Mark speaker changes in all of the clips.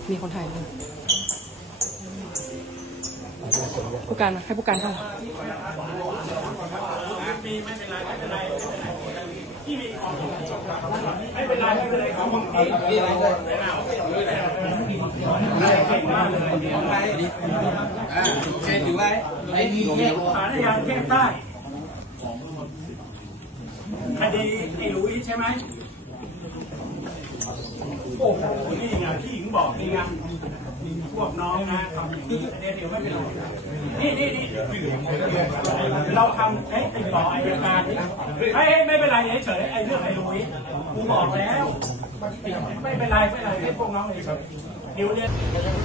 Speaker 1: มีคนถ่ายด้วยผู้การให้ผู้การเข้า
Speaker 2: ไม่เป็นไรไม่เป็นไรของมึงนี่อะไรเลยเช่นอยู่ไว้ไอ้นี่เนี่ยสารยาแยกใต้คดีไอ้หลุยใช่ไหมโอ้โหนี่ไงที่หญิงบอกนี่ไงพวกน้องนะทำเดี๋ยวไม่เป็นไรนี่เราทำไอ้ต่ออายการนี่ไม่เป็นไรเฉยไอ้เรื่องไอ้หลุยกูบอกแล้วไม่เป็นไรให้พวกน้องเฉยเดี๋ยวเนี่ย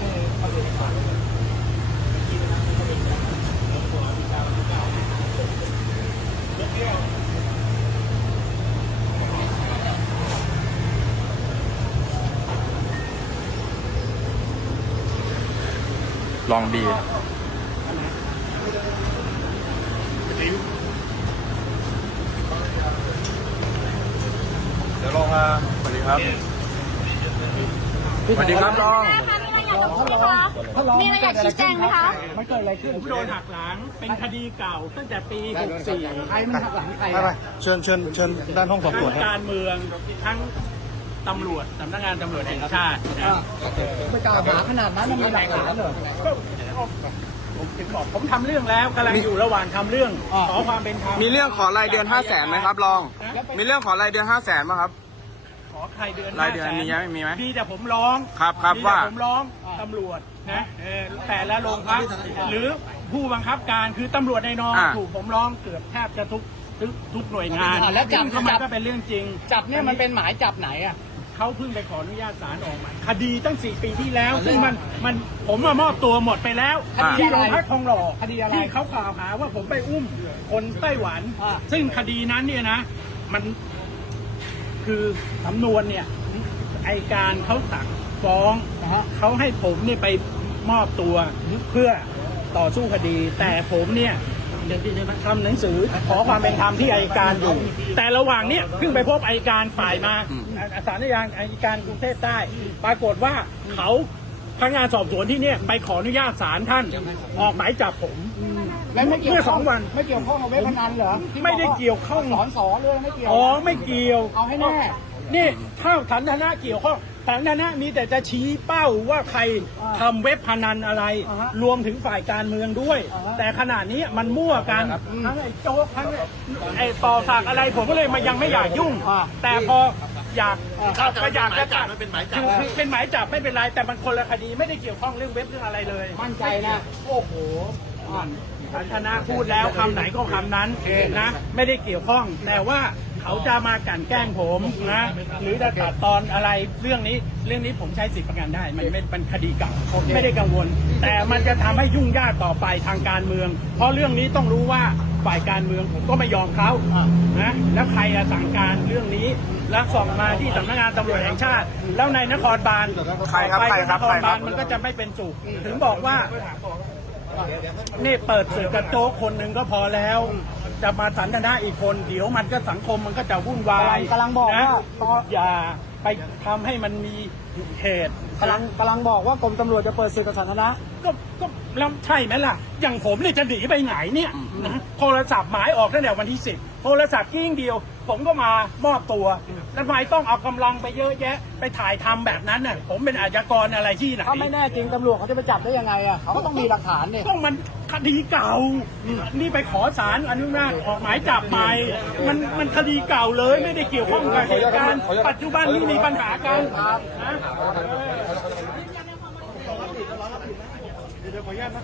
Speaker 3: ลองดีเดี๋ยวลองสวัสดีครับสวัสดีครับลอง
Speaker 4: มีอะไรอยากชี้แจงไหมคะ
Speaker 2: มันเกิดอะไรขึ้นผมโดนหักหลังเป็นคดีเก่าตั้งแต่ปี 64ใครมันหักหลังใคร
Speaker 3: เชิญด้านห้องสอบสวน
Speaker 2: ทั้งการเมืองทั้งตำรวจสำนักงานตำรวจแห่งชาติ
Speaker 5: ไปกล่าวหาขนาดนั้นมันมีหลักฐานเหรอ
Speaker 2: ผมทำเรื่องแล้วกำลังอยู่ระหว่างทำเรื่องขอความเป็นธรรม
Speaker 3: มีเรื่องขอรายเดือน500,000ไหมครับลองมีเรื่องขอรายเดือน500,000ไหมครับ
Speaker 2: ขอใครเดือน
Speaker 3: รายเดือนมีไหม
Speaker 2: แต่ผมร้อง
Speaker 3: ครับ
Speaker 2: ว่าผมร้องตำรวจนะแต่ละโรงพักหรือผู้บังคับการคือตำรวจในนองถูกผมร้องเกือบแทบจะทุกหน่วยงาน
Speaker 5: แล้วจับ
Speaker 2: มันก็เป็นเรื่องจริง
Speaker 5: จับเนี่ยมันเป็นหมายจับไหนอ่ะ
Speaker 2: เขาเพิ่งไปขออนุญาตศาลออกหมายคดีตั้ง4 ปีที่แล้วซึ่งมันผมมามอบตัวหมดไปแล้วที่โรงพักทองหล่อ
Speaker 5: คดีอะไร
Speaker 2: ที่เขากล่าวหาว่าผมไปอุ้มคนไต้หวันซึ่งคดีนั้นเนี่ยนะมันคือสำนวนเนี่ยอัยการเขาสั่งฟ้องเขาให้ผมเนี่ยไปมอบตัวเพื่อต่อสู้คดีแต่ผมเนี่ยทำหนังสือขอความเป็นธรรมที่อัยการอยู่แต่ระหว่างเนี้ยเพิ่งไปพบอัยการฝ่ายมาศาลอัยการกรุงเทพใต้ปรากฏว่าเขาพนักงานสอบสวนที่เนี่ยไปขออนุญาตศาลท่านออกหมายจับผมเมื่อ2 วัน
Speaker 5: ไม่เกี่ยวข้องกับเว็บพนันเหรอ
Speaker 2: ไม่ได้เกี่ยวข้อง
Speaker 5: สอนเลยไม่เกี่ยว
Speaker 2: ไม่เกี่ยว
Speaker 5: เอาให้แน่
Speaker 2: นี่ถ้าฐานะเกี่ยวข้องฐานะมีแต่จะชี้เป้าว่าใครทำเว็บพนันอะไรรวมถึงฝ่ายการเมืองด้วยแต่ขณะนี้มันมั่วกันทั้งไอ้โจ๊กทั้งไอ้ต่อสากอะไรผมก็เลยยังไม่อยากยุ่งแต่พออยากจะจับเป็นหมายจับเป็นหมายจับไม่เป็นไรแต่มันคนละคดีไม่ได้เกี่ยวข้องเรื่องเว็บเรื่องอะไรเลย
Speaker 5: มั่นใจนะ
Speaker 2: โอ้โหธนาพูดแล้วคำไหนก็คำนั้นนะไม่ได้เกี่ยวข้องแต่ว่าเขาจะมากลั่นแกล้งผมนะหรือจะตัดตอนอะไรเรื่องนี้ผมใช้สิทธิประกันได้มันเป็นคดีเก่าไม่ได้กังวลแต่มันจะทำให้ยุ่งยากต่อไปทางการเมืองเพราะเรื่องนี้ต้องรู้ว่าฝ่ายการเมืองผมก็ไม่ยอมเขานะแล้วใครสั่งการเรื่องนี้แล้วส่งมาที่สำนักงานตำรวจแห่งชาติแล้วในนครบาลไปนครบาลมันก็จะไม่เป็นสุขถึงบอกว่านี่เปิดสื่อกระโจกคนหนึ่งก็พอแล้วจะมาสันทนาอีกคนเดี๋ยวมันก็สังคมมันก็จะวุ่นวาย
Speaker 5: กำลังบอกว่า
Speaker 2: อย่าไปทำให้มันมีเหตุ
Speaker 5: กำลังบอกว่ากรมตำรวจจะเปิดสื่อกับสาธารณะ
Speaker 2: ก็แล้วใช่ไหมล่ะอย่างผมเนี่ยจะหนีไปไหนเนี่ยนะโทรศัพท์หมายออกตั้งแต่วันที่10โทรศัพท์กิ้งเดียวผมก็มามอบตัวทำไมต้องเอากำลังไปเยอะแยะไปถ่ายทำแบบนั้นน่ะผมเป็นอาชญากรอะไรที่ไหน
Speaker 5: ถ้าไม่แน่จริงตำรวจเขาจะไปจับได้ยังไงอ่ะเขาก็ต้องมีหลักฐานเนี่ย
Speaker 2: ก็มันคดีเก่านี่ไปขอศาลอนุญาตออกหมายจับใหม่มันคดีเก่าเลยไม่ได้เกี่ยวข้องกับเหตุการณ์ปัจจุบันนี้มีปัญหากันนะเดี๋ยวขออนุญาตนะ